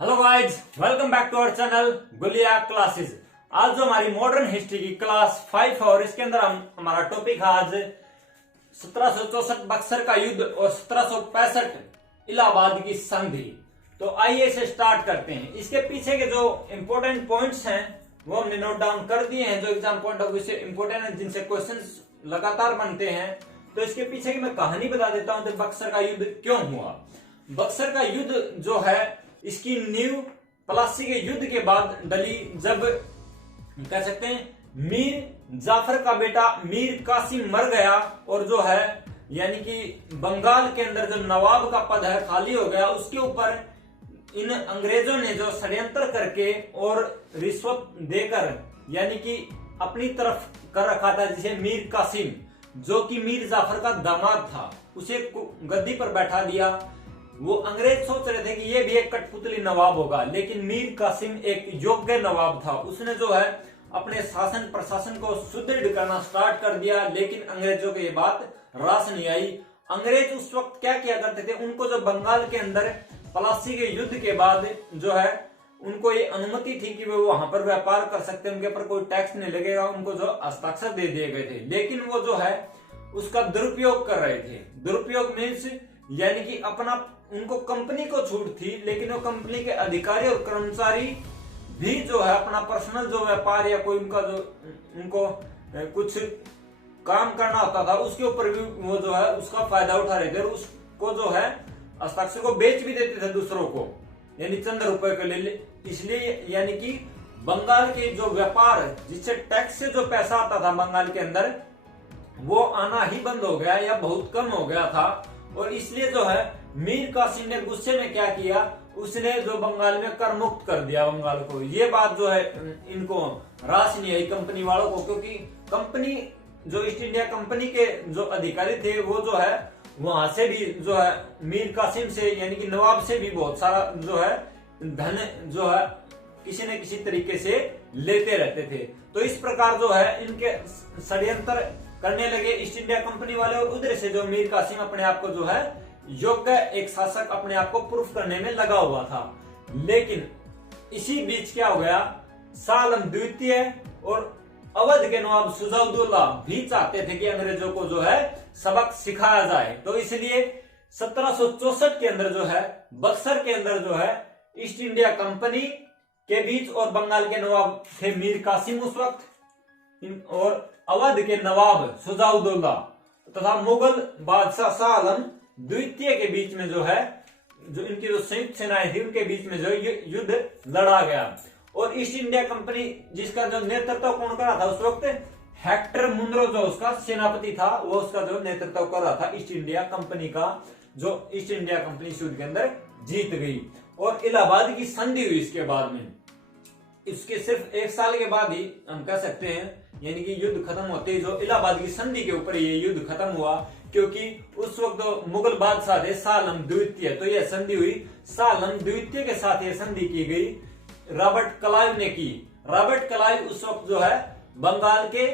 Hello guys, welcome back to our channel Gulia classes. आज जो हमारी मॉडर्न हिस्ट्री की क्लास 5 है और इसके अंदर हमारा टॉपिक है आज 1764 बक्सर का युद्ध और 1765 इलाहाबाद की संधि। तो आइए इसे स्टार्ट करते हैं। इसके पीछे के जो इंपॉर्टेंट पॉइंट्स हैं वो हमने नोट डाउन कर दिए हैं, जो एग्जाम पॉइंट ऑफ व्यू से इंपॉर्टेंट है, जिनसे क्वेश्चंस लगातार बनते हैं। तो इसके पीछे की मैं कहानी बता देता हूं, तो बक्सर का युद्ध क्यों हुआ। बक्सर का युद्ध जो है इसकी नींव प्लासी के युद्ध के बाद डली, जब कह सकते हैं मीर जाफर का बेटा मीर कासिम मर गया और जो है यानी कि बंगाल के अंदर जो नवाब का पद है खाली हो गया। उसके ऊपर इन अंग्रेजों ने जो षड्यंत्र करके और रिश्वत देकर यानी कि अपनी तरफ कर रखा था, जिसे मीर कासिम जो कि मीर जाफर का दामाद था उसे गद्दी पर बैठा दिया। वो अंग्रेज सोच रहे थे कि ये भी एक कठपुतली नवाब होगा, लेकिन मीर कासिम एक योग्य नवाब था। उसने जो है अपने शासन प्रशासन को सुदृढ़ करना स्टार्ट कर दिया, लेकिन अंग्रेजों को ये बात रास नहीं आई। अंग्रेज उस वक्त क्या किया करते थे, उनको जो बंगाल के अंदर प्लासी के युद्ध के बाद जो है उनको ये अनुमति थी कि वो वहां पर व्यापार कर सकते हैं, उनके ऊपर कोई टैक्स नहीं लगेगा, उनको जो हस्ताक्षर दे दिए गए थे। लेकिन वो जो है उसका दुरुपयोग कर रहे थे। दुरुपयोग मीन्स यानी कि अपना उनको कंपनी को छूट थी, लेकिन वो कंपनी के अधिकारी और कर्मचारी भी जो है अपना पर्सनल जो व्यापार या कोई उनका जो उनको कुछ काम करना होता था उसके ऊपर भी वो जो है उसका फायदा उठा रहे थे और उसको जो है हस्ताक्षर को बेच भी देते थे दूसरों को, यानी चंद रुपए के लिए। इसलिए यानी कि बंगाल के जो व्यापार जिससे टैक्स से जो पैसा आता था बंगाल के अंदर वो आना ही बंद हो गया या बहुत कम हो गया था। और इसलिए जो है मीर कासिम ने गुस्से में क्या किया, उसने जो बंगाल में कर मुक्त कर दिया बंगाल को। ये बात जो है इनको रास नहीं आई कंपनी वालों को, क्योंकि कंपनी जो ईस्ट इंडिया कंपनी के जो अधिकारी थे वो जो है वहां से भी जो है मीर कासिम से यानी कि नवाब से भी बहुत सारा जो है धन जो है किसी न किसी तरीके से लेते रहते थे। तो इस प्रकार जो है इनके षड्यंत्र करने लगे ईस्ट इंडिया कंपनी वाले, और उधर से जो मीर कासिम अपने आप को जो है योग्य एक शासक अपने आप को प्रूफ करने में लगा हुआ था। लेकिन इसी बीच क्या हो गया, शाह आलम द्वितीय और अवध के नवाब शुजाउद्दौला भी चाहते थे कि अंग्रेजों को जो है सबक सिखाया जाए। तो इसलिए 1764 के अंदर जो है बक्सर के अंदर जो है ईस्ट इंडिया कंपनी के बीच और बंगाल के नवाब थे मीर कासिम उस वक्त, और अवध के नवाब शुजाउद्दौला तथा मुगल बादशाह शाह आलम द्वितीय के बीच में जो है जो इनकी जो संयुक्त सेनाएं थी उनके बीच में जो युद्ध लड़ा गया। और ईस्ट इंडिया कंपनी जिसका जो नेतृत्व कौन कर रहा था उस वक्त, हेक्टर मुनरो जो उसका सेनापति था, वो उसका जो नेतृत्व कर रहा था ईस्ट इंडिया कंपनी का, जो ईस्ट इंडिया कंपनी युद्ध के अंदर जीत गई। और इलाहाबाद की संधि हुई इसके बाद में। इसके सिर्फ एक साल के बाद ही हम कह सकते हैं यानी कि युद्ध खत्म होते ही जो इलाहाबाद की संधि के ऊपर ये युद्ध खत्म हुआ, क्योंकि उस वक्त तो मुगल बादशाह थे शाह आलम द्वितीय, तो यह संधि हुई शाह आलम द्वितीय के साथ ये संधि की गई, रॉबर्ट क्लाइव ने की। रॉबर्ट क्लाइव उस वक्त जो है बंगाल के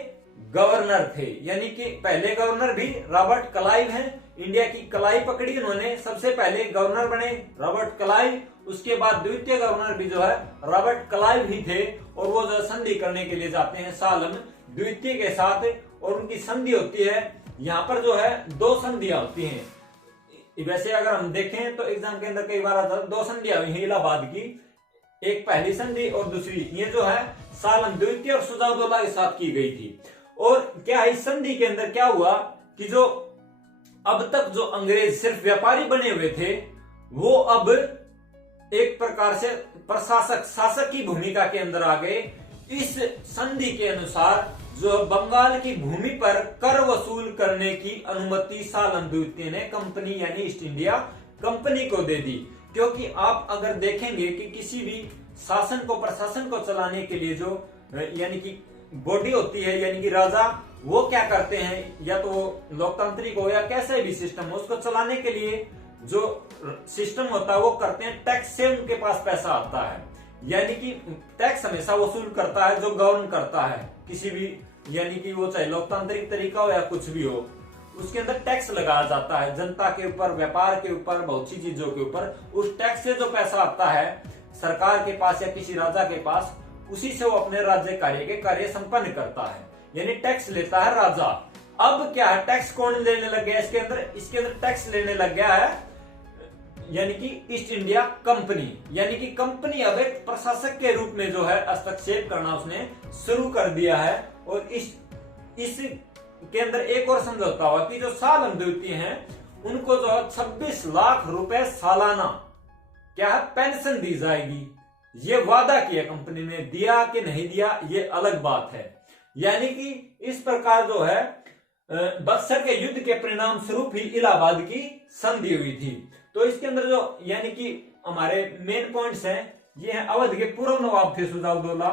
गवर्नर थे, यानी कि पहले गवर्नर भी रॉबर्ट क्लाइव हैं। इंडिया की कलाई पकड़ी उन्होंने, सबसे पहले गवर्नर बने रॉबर्ट क्लाइव, उसके बाद द्वितीय गवर्नर भी जो है रॉबर्ट क्लाइव ही थे। और वो जो संधि करने के लिए जाते हैं शाह आलम द्वितीय के साथ, और उनकी संधि होती है यहाँ पर जो है दो संधियां होती हैं। वैसे अगर हम देखें तो एग्जाम के अंदर कई बार दो संधियां हुई हैं इलाहाबाद की, एक पहली संधि और दूसरी, ये जो है शाह आलम द्वितीय और शुजाउद्दौला के साथ की गई थी। और क्या इस संधि के अंदर क्या हुआ कि जो अब तक जो अंग्रेज सिर्फ व्यापारी बने हुए थे वो अब एक प्रकार से प्रशासक शासक की भूमिका के अंदर आ गए। इस संधि के अनुसार जो बंगाल की भूमि पर कर वसूल करने की अनुमति शाह आलम द्वितीय ने कंपनी यानी ईस्ट इंडिया कंपनी को दे दी। क्योंकि आप अगर देखेंगे कि किसी भी शासन को प्रशासन को चलाने के लिए जो यानी कि बॉडी होती है यानी कि राजा, वो क्या करते हैं, या तो लोकतांत्रिक हो या कैसे भी सिस्टम हो, उसको चलाने के लिए जो सिस्टम होता है वो करते हैं टैक्स से, उनके पास पैसा आता है, यानी कि टैक्स हमेशा वसूल करता है जो गवर्न करता है किसी भी, यानी कि वो चाहे लोकतांत्रिक तरीका हो या कुछ भी हो, उसके अंदर टैक्स लगाया जाता है जनता के ऊपर, व्यापार के ऊपर, बहुत सी चीजों के ऊपर। उस टैक्स से जो पैसा आता है सरकार के पास या किसी राजा के पास, उसी से वो अपने राज्य कार्य संपन्न करता है, यानी टैक्स लेता है राजा। अब क्या है, टैक्स कौन लेने लग गया इसके अंदर टैक्स लेने लग गया है यानी कि ईस्ट इंडिया कंपनी, यानी कि कंपनी अब एक प्रशासक के रूप में जो है हस्तक्षेप करना उसने शुरू कर दिया है। और इस के अंदर एक और समझौता हुआ कि जो सालम द्वितीय हैं उनको जो 26 लाख रुपए सालाना क्या है पेंशन दी जाएगी। ये वादा किया कंपनी ने, दिया कि नहीं दिया ये अलग बात है। यानी कि इस प्रकार जो है बक्सर के युद्ध के परिणाम स्वरूप ही इलाहाबाद की संधि हुई थी। तो इसके अंदर जो यानी कि हमारे मेन पॉइंट्स हैं ये हैं, अवध के पूर्व नवाब थे सुजाउद्दौला,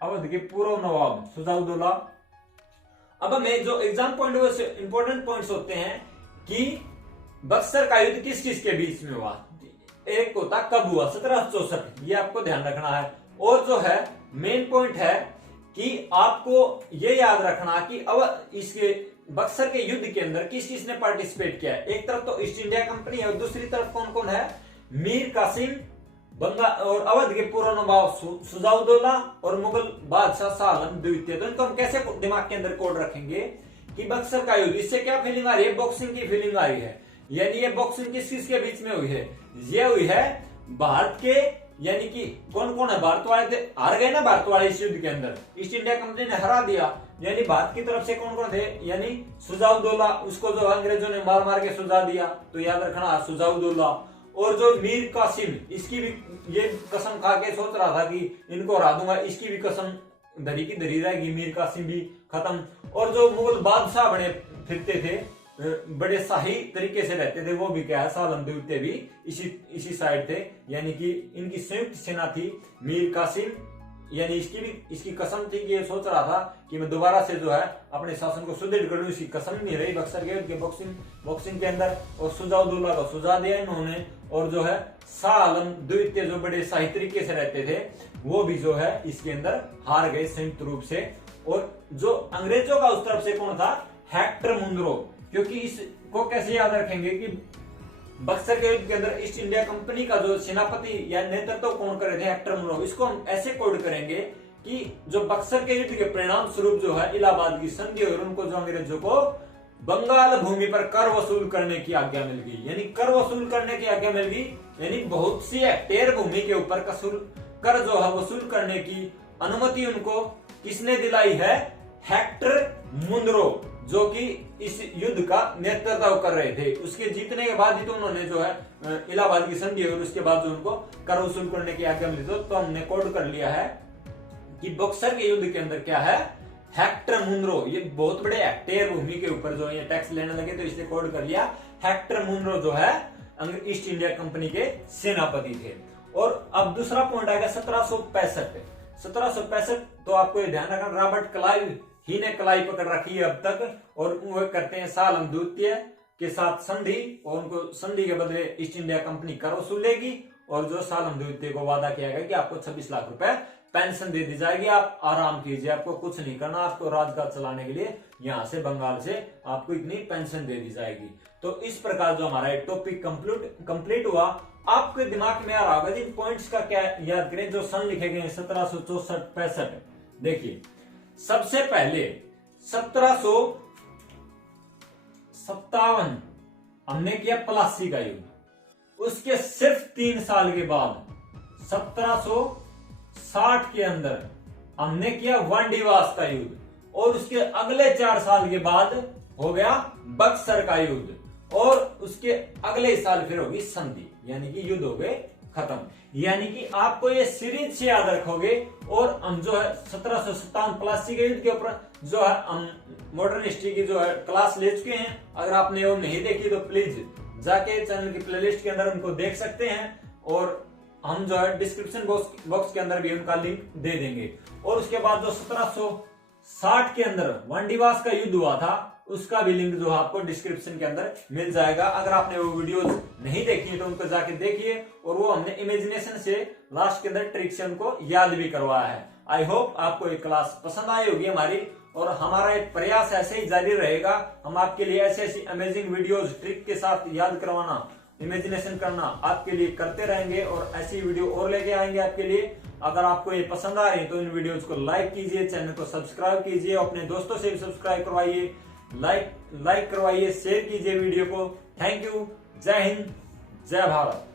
अवध के पूर्व नवाब सुजाउद्दौला। अब हमें जो एग्जाम पॉइंट वो इंपॉर्टेंट पॉइंट्स होते हैं कि बक्सर का युद्ध किस किस के बीच में हुआ। एक होता कब हुआ, 1764, ये आपको ध्यान रखना है। और जो है मेन पॉइंट है कि आपको ये याद रखना कि अब इसके बक्सर के युद्ध के अंदर किस किस ने पार्टिसिपेट किया है। एक तरफ तो ईस्ट इंडिया कंपनी है और दूसरी तरफ कौन कौन है, मीर कासिम, बंगाल और अवध के पूर्व नवाब सुजाउद्दौला और मुगल बादशाह सालम द्वितीय। तो इनको हम कैसे दिमाग के अंदर कोड रखेंगे कि बक्सर का युद्ध, इससे क्या फीलिंग आ रही है, बॉक्सिंग की फीलिंग आ रही है। यानी ये बॉक्सिंग किस किस के बीच में हुई है, ये हुई है भारत के, यानी कि कौन कौन है, भारत वाले थे, हार गए ना भारत वाले इस युद्ध के अंदर, ईस्ट इंडिया कंपनी ने हरा दिया। यानी भारत की तरफ से कौन कौन थे, यानी सुजाउद्दौला, उसको जो अंग्रेजों ने मार मार के सुझा दिया, तो याद रखना सुजाउद्दौला। और जो मीर कासिम, इसकी भी ये कसम खा के सोच रहा था कि इनको हरा दूंगा, इसकी भी कसम धरी की धरी रहेगी, मीर कासिम भी खत्म। और जो मुगल बादशाह बने फिरते थे, बड़े शाही तरीके से रहते थे, वो भी क्या है, सालम द्वितीय भी इसी साइड थे। यानी कि इनकी संयुक्त सेना थी। मीर कासिम यानी इसकी कसम थी कि ये सोच रहा था कि मैं दोबारा से जो है अपने शासन को सुदृढ़ करूं, इसकी कसम नहीं रही बक्सर के बॉक्सिंग के अंदर। और सुजाउद्दौला का सुझा दिया इन्होंने। और जो है शाह आलम द्वितीय जो बड़े शाही तरीके से रहते थे, वो भी जो है इसके अंदर हार गए संयुक्त रूप से। और जो अंग्रेजों का उस तरफ से कौन था, हेक्टर मुनरो। क्योंकि इसको कैसे याद रखेंगे कि बक्सर के युद्ध के अंदर ईस्ट इंडिया कंपनी का जो सेनापति या नेतृत्व कौन कर रहे थे, हेक्टर मुनरो। इसको हम ऐसे कोड करेंगे कि जो बक्सर के युद्ध के परिणाम स्वरूप जो है इलाहाबाद की संधि और उनको जो अंग्रेजों को बंगाल भूमि पर कर वसूल करने की आज्ञा मिल गई, यानी कर वसूल करने की आज्ञा मिल गई, यानी बहुत सी हेक्टेयर भूमि के ऊपर कर जो है वसूल करने की अनुमति उनको किसने दिलाई है, हेक्टर मुनरो, जो कि इस युद्ध का नेतृत्व कर रहे थे। उसके जीतने के बाद ही तो उन्होंने जो है इलाहाबाद की संधि और उसके बाद जो उनको कर वसूल करने की आज्ञा मिली। तो हमने कोड कर लिया है कि बक्सर के युद्ध के अंदर क्या है, हेक्टर मुनरो, ये बहुत बड़े हेक्टेयर भूमि के ऊपर जो ये टैक्स लेने लगे, तो इसलिए कोड कर लिया हेक्टर मुनरो जो है ईस्ट इंडिया कंपनी के सेनापति थे। और अब दूसरा पॉइंट आएगा 1765। तो आपको ये ध्यान रखना, रॉबर्ट क्लाइव ही ने कलाई पकड़ रखी है अब तक, और वो करते हैं सालम द्वितीय के साथ संधि, और उनको संधि के बदले ईस्ट इंडिया कंपनी कर वसूलेगी। और जो सालम द्वितीय को वादा किया गया कि आपको 26 लाख रुपए पेंशन दे दी जाएगी, आप आराम कीजिए, आपको कुछ नहीं करना, आपको राजकाज चलाने के लिए यहाँ से बंगाल से आपको इतनी पेंशन दे दी जाएगी। तो इस प्रकार जो हमारा टॉपिक कंप्लीट हुआ। आपके दिमाग में आ रहा होगा इन पॉइंट्स का क्या याद करें, जो सन लिखे गए 1764-65। देखिए सबसे पहले 1757 हमने किया प्लासी का युद्ध, उसके सिर्फ 3 साल के बाद 1760 के अंदर हमने किया वांडीवास का युद्ध, और उसके अगले 4 साल के बाद हो गया बक्सर का युद्ध, और उसके अगले साल फिर होगी संधि, यानी कि युद्ध हो गए खत्म। यानी कि आपको ये सीरीज से याद रखोगे। और हम जो है 1757 प्लासी के युद्ध के ऊपर जो है हम मॉडर्न हिस्ट्री की जो है क्लास ले चुके हैं। अगर आपने वो नहीं देखी तो प्लीज जाके चैनल की प्लेलिस्ट के अंदर उनको देख सकते हैं, और हम जो है डिस्क्रिप्शन बॉक्स के अंदर भी उनका लिंक दे देंगे। और उसके बाद जो 1760 के अंदर वांडीवास का युद्ध हुआ था, उसका भी लिंक जो है आपको डिस्क्रिप्शन के अंदर मिल जाएगा। अगर आपने वो वीडियोस नहीं देखी तो उनको जाके देखिए। और वो हमने इमेजिनेशन से लास्ट के अंदर ट्रिक से उनको याद भी करवाया है। आई होप आपको ये क्लास पसंद आई होगी हमारी, और हमारा एक प्रयास ऐसे ही जारी रहेगा। हम आपके लिए ऐसी अमेजिंग वीडियोस ट्रिक के साथ याद करवाना इमेजिनेशन करना आपके लिए करते रहेंगे और ऐसी वीडियो और लेके आएंगे आपके लिए। अगर आपको ये पसंद आ रही है तो इन वीडियोस को लाइक कीजिए, चैनल को सब्सक्राइब कीजिए, अपने दोस्तों से भी सब्सक्राइब करवाइए, लाइक करवाइए, शेयर कीजिए वीडियो को। Thank you. जय हिंद, जय भारत।